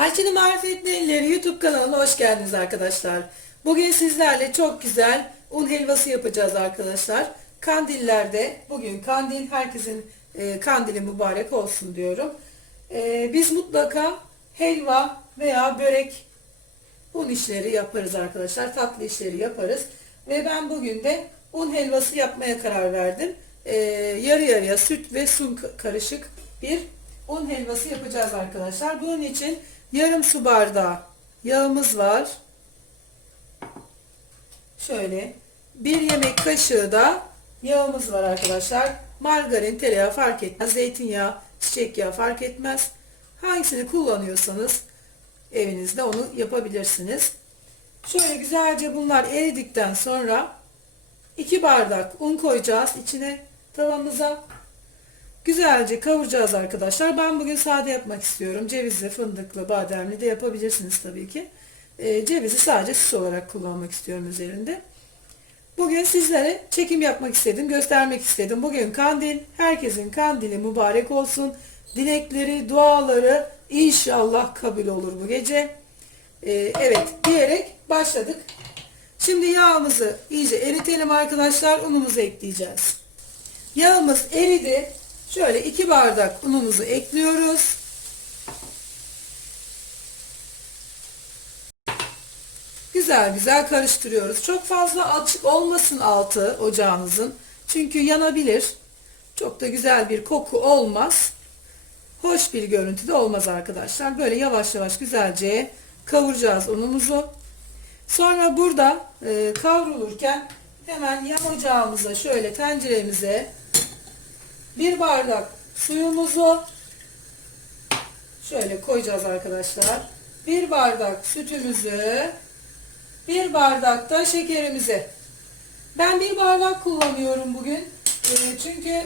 Ayça'nın Marifetli Elleri YouTube kanalına hoş geldiniz arkadaşlar. Bugün sizlerle çok güzel un helvası yapacağız arkadaşlar. Kandillerde bugün kandil herkesin e, kandili mübarek olsun diyorum. E, biz mutlaka helva veya börek un işleri yaparız arkadaşlar. Tatlı işleri yaparız. Ve ben bugün de un helvası yapmaya karar verdim. Ee, yarı yarıya süt ve su ka- karışık bir un helvası yapacağız arkadaşlar. Bunun için yarım su bardağı yağımız var. Şöyle bir yemek kaşığı da yağımız var arkadaşlar. Margarin, tereyağı fark etmez. Zeytinyağı, çiçek yağı fark etmez. Hangisini kullanıyorsanız evinizde onu yapabilirsiniz. Şöyle güzelce bunlar eridikten sonra 2 bardak un koyacağız içine tavamıza. Güzelce kavuracağız arkadaşlar. Ben bugün sade yapmak istiyorum. Cevizli, fındıklı, bademli de yapabilirsiniz tabii ki. Ee, cevizi sadece süs olarak kullanmak istiyorum üzerinde. Bugün sizlere çekim yapmak istedim, göstermek istedim. Bugün kandil, herkesin kandili mübarek olsun. Dilekleri, duaları inşallah kabul olur bu gece. Ee, evet diyerek başladık. Şimdi yağımızı iyice eritelim arkadaşlar. Unumuzu ekleyeceğiz. Yağımız eridi. Şöyle 2 bardak unumuzu ekliyoruz. Güzel güzel karıştırıyoruz. Çok fazla açık olmasın altı ocağınızın. Çünkü yanabilir. Çok da güzel bir koku olmaz. Hoş bir görüntü de olmaz arkadaşlar. Böyle yavaş yavaş güzelce kavuracağız unumuzu. Sonra burada e, kavrulurken hemen yan ocağımıza şöyle tenceremize bir bardak suyumuzu şöyle koyacağız arkadaşlar. Bir bardak sütümüzü bir bardak da şekerimizi. Ben bir bardak kullanıyorum bugün. E, çünkü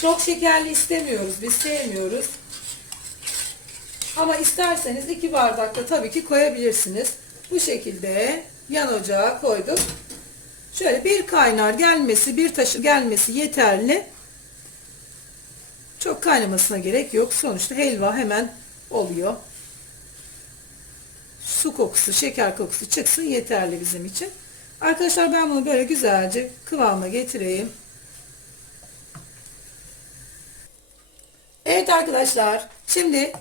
çok şekerli istemiyoruz. Biz sevmiyoruz. Ama isterseniz iki bardak da tabii ki koyabilirsiniz. Bu şekilde yan ocağa koyduk. Şöyle bir kaynar gelmesi, bir taşı gelmesi yeterli. Çok kaynamasına gerek yok. Sonuçta helva hemen oluyor. Su kokusu, şeker kokusu çıksın yeterli bizim için. Arkadaşlar ben bunu böyle güzelce kıvama getireyim. Evet arkadaşlar şimdi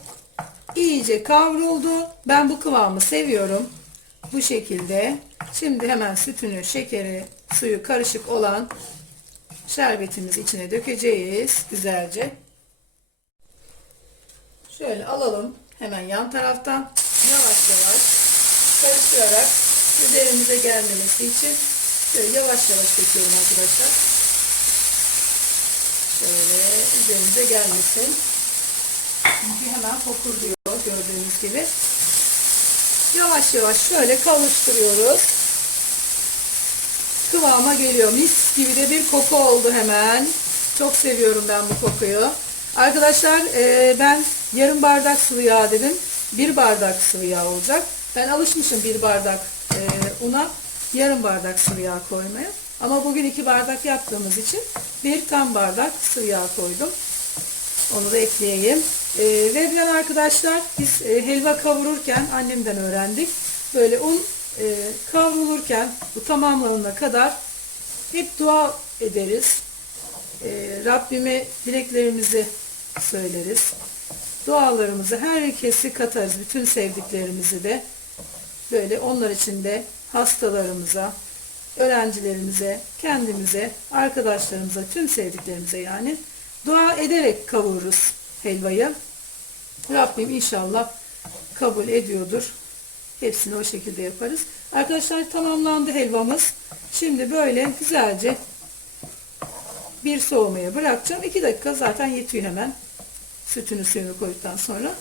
iyice kavruldu. Ben bu kıvamı seviyorum. Bu şekilde. Şimdi hemen sütünü, şekeri, suyu karışık olan şerbetimizi içine dökeceğiz güzelce. Şöyle alalım hemen yan taraftan yavaş yavaş karıştırarak üzerimize gelmemesi için şöyle yavaş yavaş döküyorum arkadaşlar. Şöyle üzerimize gelmesin. Çünkü hemen fokurduyor gördüğünüz gibi. Yavaş yavaş şöyle kavuşturuyoruz. Kıvama geliyor. Mis gibi de bir koku oldu hemen. Çok seviyorum ben bu kokuyu. Arkadaşlar e, ben yarım bardak sıvı yağ dedim. Bir bardak sıvı yağ olacak. Ben alışmışım bir bardak e, una yarım bardak sıvı yağ koymaya. Ama bugün iki bardak yaptığımız için bir tam bardak sıvı yağ koydum. Onu da ekleyeyim. Ee, ve bilen arkadaşlar biz e, helva kavururken annemden öğrendik. Böyle un e, kavrulurken bu tamamlanana kadar hep dua ederiz. E, Rabbime dileklerimizi söyleriz. Dualarımızı herkesi katarız. Bütün sevdiklerimizi de böyle onlar için de hastalarımıza, öğrencilerimize, kendimize, arkadaşlarımıza, tüm sevdiklerimize yani dua ederek kavururuz helvayı. Rabbim inşallah kabul ediyordur. Hepsini o şekilde yaparız. Arkadaşlar tamamlandı helvamız. Şimdi böyle güzelce bir soğumaya bırakacağım. 2 dakika zaten yetiyor hemen. Sütünü suyunu koyduktan sonra.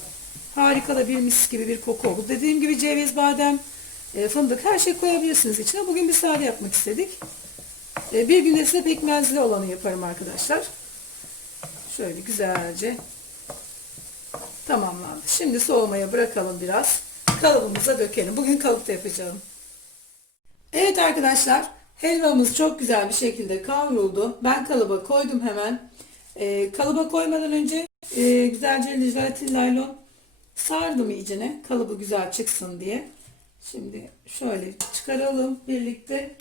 Harika da bir mis gibi bir koku oldu. Dediğim gibi ceviz, badem, e, fındık her şey koyabilirsiniz içine. Bugün bir sade yapmak istedik. E, Bir günde size pekmezli olanı yaparım arkadaşlar. Şöyle güzelce tamamlandı. Şimdi soğumaya bırakalım biraz. Kalıbımıza dökelim. Bugün kalıpta yapacağım. Evet arkadaşlar helvamız çok güzel bir şekilde kavruldu. Ben kalıba koydum hemen. Ee, kalıba koymadan önce e, güzelce jelatin naylon Sardım iyicene kalıbı güzel çıksın diye. Şimdi şöyle çıkaralım birlikte.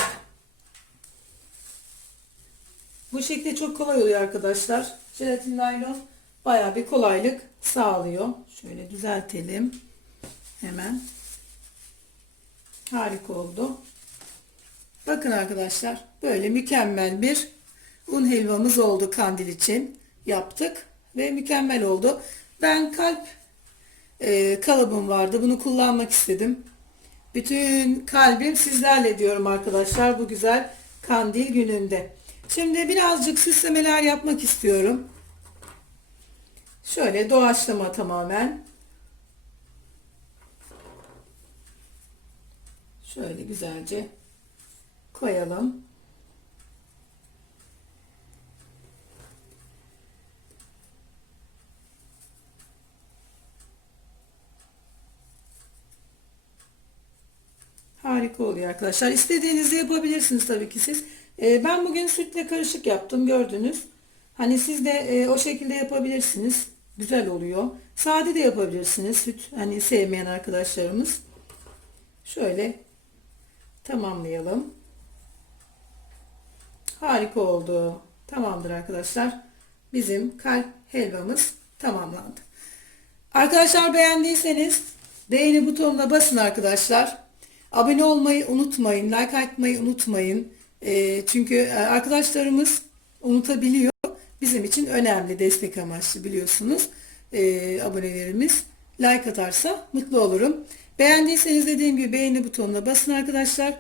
Bu şekilde çok kolay oluyor arkadaşlar. Jelatin naylon bayağı bir kolaylık sağlıyor. Şöyle düzeltelim. Hemen. Harika oldu. Bakın arkadaşlar böyle mükemmel bir un helvamız oldu kandil için. Yaptık ve mükemmel oldu. Ben kalp e, kalıbım vardı. Bunu kullanmak istedim. Bütün kalbim sizlerle diyorum arkadaşlar bu güzel kandil gününde. Şimdi birazcık süslemeler yapmak istiyorum. Şöyle doğaçlama tamamen. Şöyle güzelce koyalım. Harika oluyor arkadaşlar. İstediğinizi yapabilirsiniz tabii ki siz. Ee, ben bugün sütle karışık yaptım gördünüz. Hani siz de e, o şekilde yapabilirsiniz. Güzel oluyor. Sade de yapabilirsiniz. Süt hani sevmeyen arkadaşlarımız. Şöyle tamamlayalım. Harika oldu. Tamamdır arkadaşlar. Bizim kalp helvamız tamamlandı. Arkadaşlar beğendiyseniz beğeni butonuna basın arkadaşlar. Abone olmayı unutmayın. Like atmayı unutmayın. Ee, çünkü e, arkadaşlarımız unutabiliyor. Bizim için önemli destek amaçlı biliyorsunuz. Ee, abonelerimiz like atarsa mutlu olurum. Beğendiyseniz dediğim gibi beğeni butonuna basın arkadaşlar.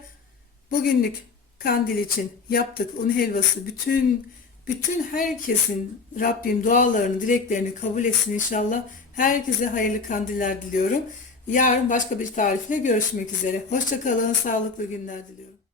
Bugünlük kandil için yaptık un helvası bütün bütün herkesin Rabbim dualarını, dileklerini kabul etsin inşallah. Herkese hayırlı kandiller diliyorum. Yarın başka bir tarifle görüşmek üzere. Hoşçakalın, sağlıklı günler diliyorum.